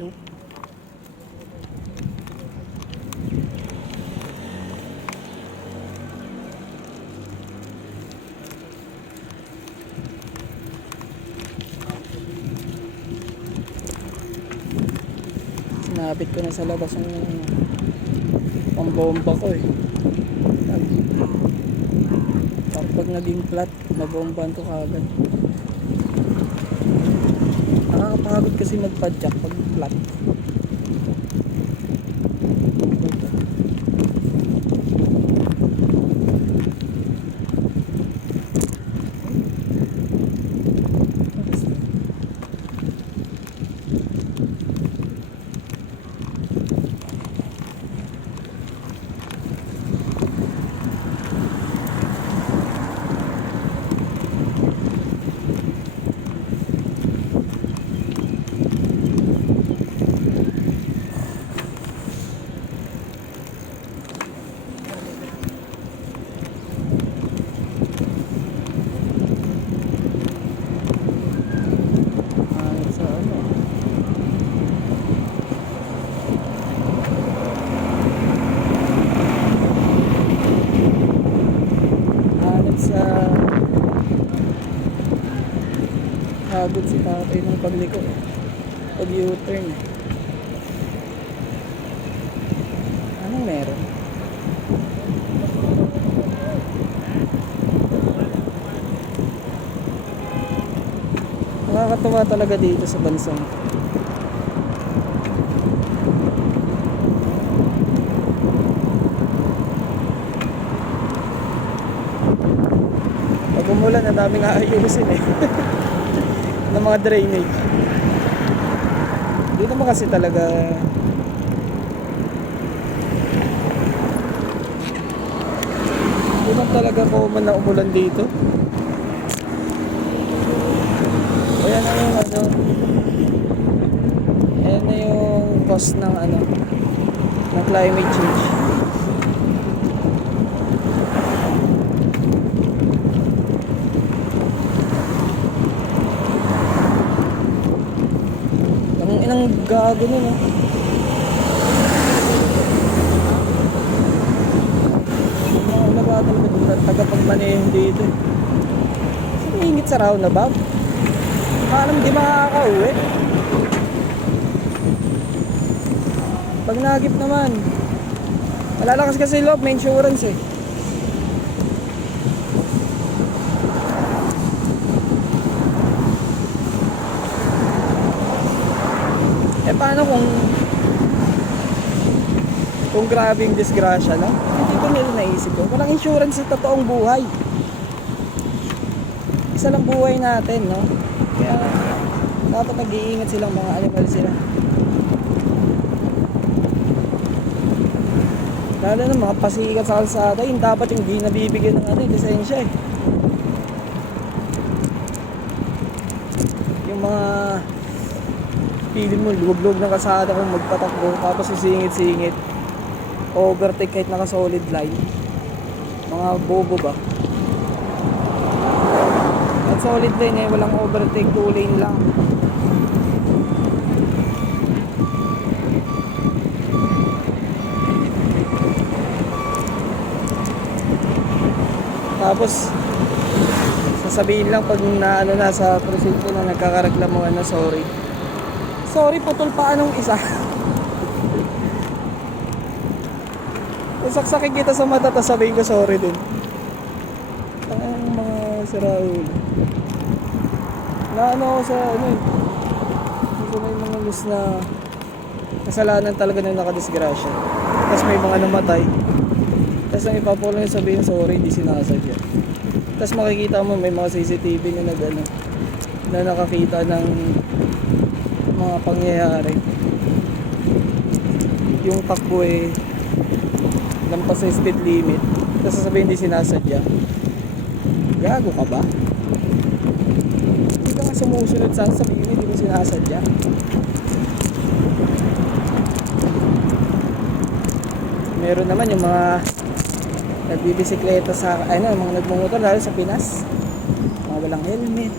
Nope. Sinabit ko na sa labas ang pambomba ko eh. Pag naging flat, mabombahan ko kagad. Nakakapagod kasi magpadyak pag flat. Pagod si tatay ng pagliko pag U-turn. Anong meron? Nakakatawa talaga dito sa bansang pag umulan, ang daming aayusin eh. ng mga drainage. Dito naman kasi talaga hindi naman talaga common na umulan dito. Ayan na yung ano, ayan na yung cause ng ano, ng climate change. Ang gago nun ah. Wala ba talaga tagapagmaneho dito eh. Sumingit sa roundabout. Paano hindi makakauwi? Pag nagip naman, malalakas kasi loob, may insurance eh. Paano kung grabe yung disgrasya, no? Hindi ko nila naisip yun. Walang insurance sa totoong buhay. Isa lang buhay natin, no? Kaya dapat nag-iingat silang mga animal sila. Lalo na mga pasikat sa kalsada, yung dapat yung di nabibigyan ng ano, lisensya eh. Yung mga piling mo, luwag-luwag ng kalsada kung magpatakbo, tapos sisingit-singit, overtake kahit naka solid line. Mga bobo ba? At solid line eh, walang overtake, 2 lane lang. Tapos sasabihin lang pag naano na sa presinto na nagkakareklamo na sorry, putol pa anong isa. Isaksakin kita sa mata, tapos sabihin ko sorry din. Ang mga siraulo. Naano ako sa ano eh. Hindi may mga lus na kasalanan talaga na nakadisgrasya. Tapos may mga namatay. Tapos ang ipapulang yung sabihin sorry, hindi sinasadya. Tapos makikita mo may mga CCTV na nag-ano, na nakakita ng mga pangyayari. Yung takbo eh lampas sa speed limit, tapos sasabihin hindi sinasadya. Gago ka ba? Hindi ka nga sumusunod sa sabihin hindi mo sinasadya. Meron naman yung mga nagbibisikleta sa ano, mga nagmumotor lalo sa Pinas, mga walang helmet,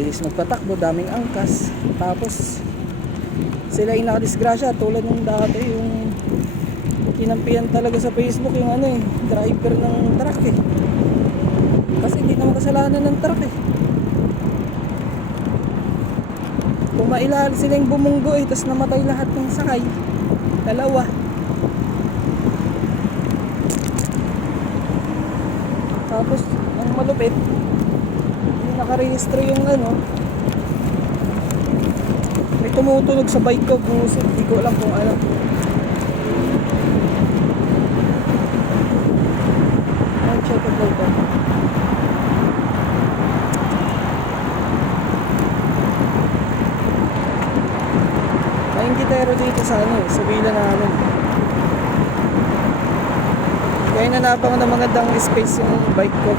bilis magpatakbo, daming angkas. Tapos sila yung nakadisgrasya tulad nung dati, yung kinampihan talaga sa Facebook yung ano eh, driver ng truck eh. Kasi hindi naman kasalanan ng truck eh. Pumailal sila yung bumunggo eh, tapos namatay lahat ng sakay. Dalawa. Tapos ang malupit, hindi nakarehistro yung ano. May tumutunog sa bike ko, busit, hindi ko alam kung ano. I'll check it later. May gitero dito sa ano, sa villa namin. Kaya nanapang ng magandang space yung bike ko.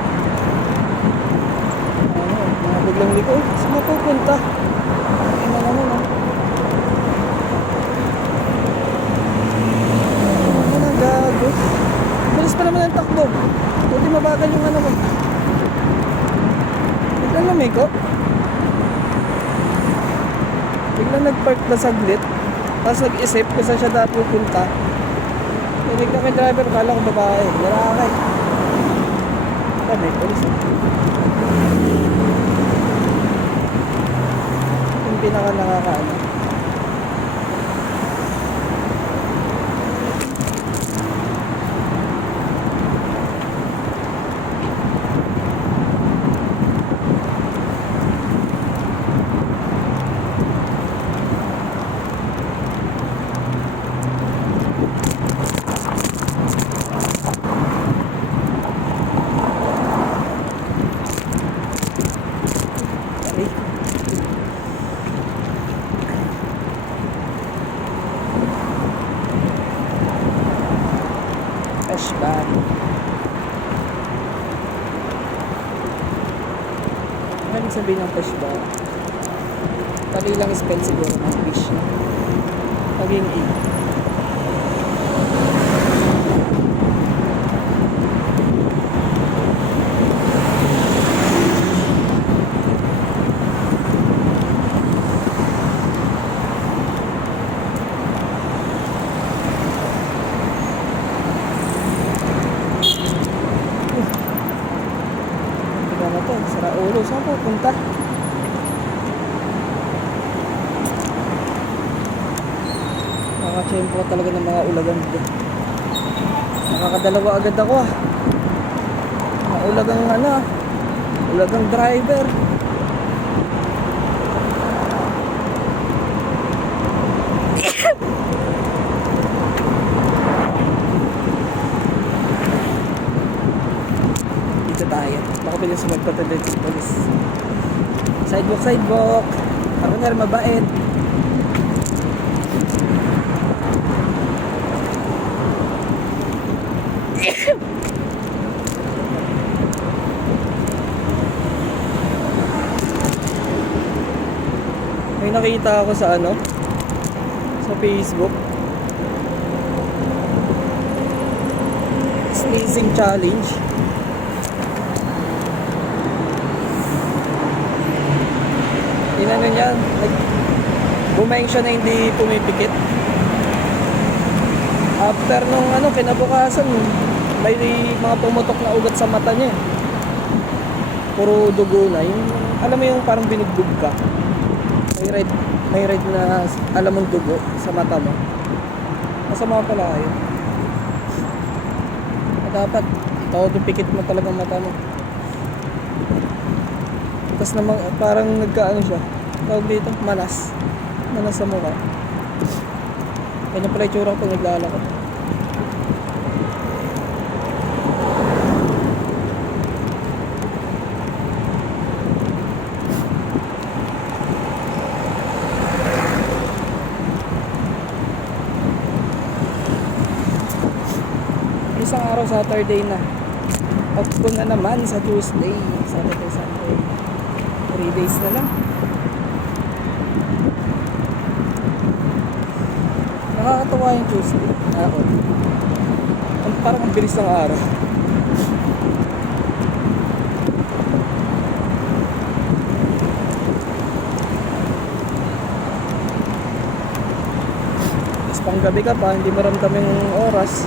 Ano, mga biglang liko. Saan mapupunta? Ano naman ah. Ano na gago? Bilis pa naman ang takbo. Buti mabagal yung ano ko. Biglang lumiko. Biglang nag-park na saglit. Tapos nag-isip kung saan siya dapat pupunta. Tinignan ko yung driver, kala ko babae. Lalaki. Ah, may polis eh. Yung pinaka nakakaano. Fish bag. Ano ibig sabihin ng fish bag? Pali lang spell siguro ng fish. Paging E. Sara ulo, saan pupunta? Nakachempo talaga ng mga ulagan dito. Nakakadalawa agad ako ah. Mga ulagang ano, ulagang driver. Tayo. Baka pwede sumagpatulad sa polis. Sidewalk, sidewalk. Partner, mabait. May nakita ako sa ano, sa Facebook. Sneezing challenge. Inano niya, bumayang siya na hindi pumipikit. After nung ano, kinabukasan, may mga pumutok na ugat sa mata niya. Puro dugo na. Yung, alam mo yung parang binugbog ka. May red na alam mong dugo sa mata mo. Masama pala yun. Dapat, todo pikit mo talagang mata mo. Tapos naman parang nagkaano siya, tawag dito, malas sa mukha. Kaya pala yung tsura ko pag naglalakad. Isang araw, Saturday na. Off ko na naman sa Tuesday, Saturday, Sunday. 3 days na lang. Nakakatawa yung Tuesday. Parang ang bilis ng araw. panggabi ka pa, hindi mo ramdam yung oras.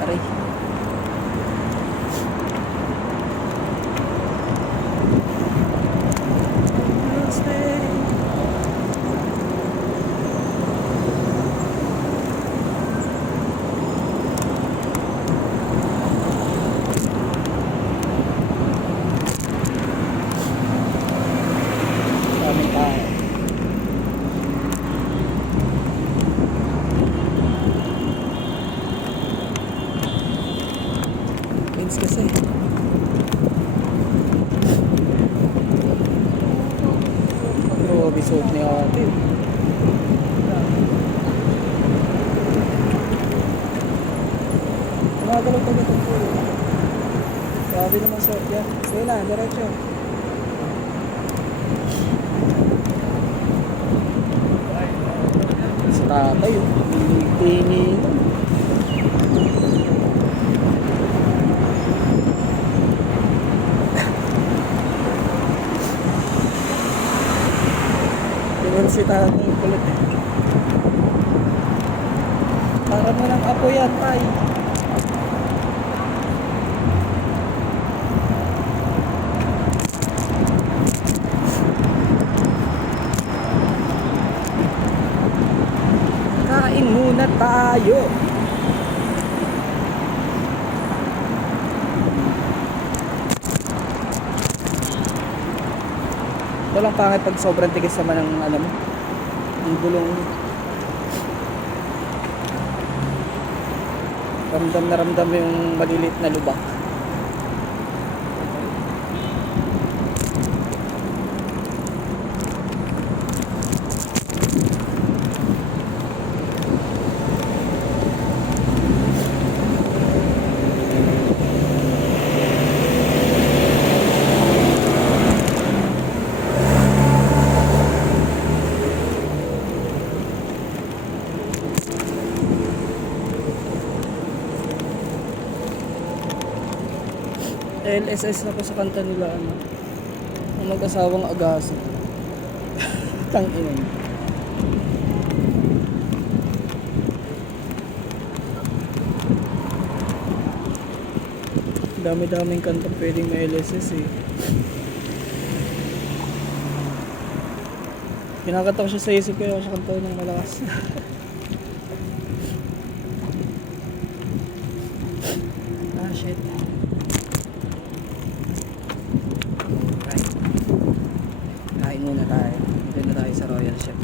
Aray. Daming tao. Pins kasi. Grabe suot ni ate. Gumagalaw talaga ito po. Grabe naman suot yan. Sige na, diretso. Sa tatay, tingi. Tingin si tatay kulit eh. Para mo ng apo yan, tay. Kain muna tayo. Ito lang pangit pag sobrang tigas naman ng alam mo, ang gulong. Ramdam na ramdam yung malilit na lubak. LSS na po sa kanta nila ano, ang mag-asawang Agaso. Tangina. Dami-daming kanta pwedeng may LSS eh. Kinakanta ko siya sa isip ko, siya kanta ng malakas. Ah shit. Kain muna tayo. Dito na tayo sa Royal Chef.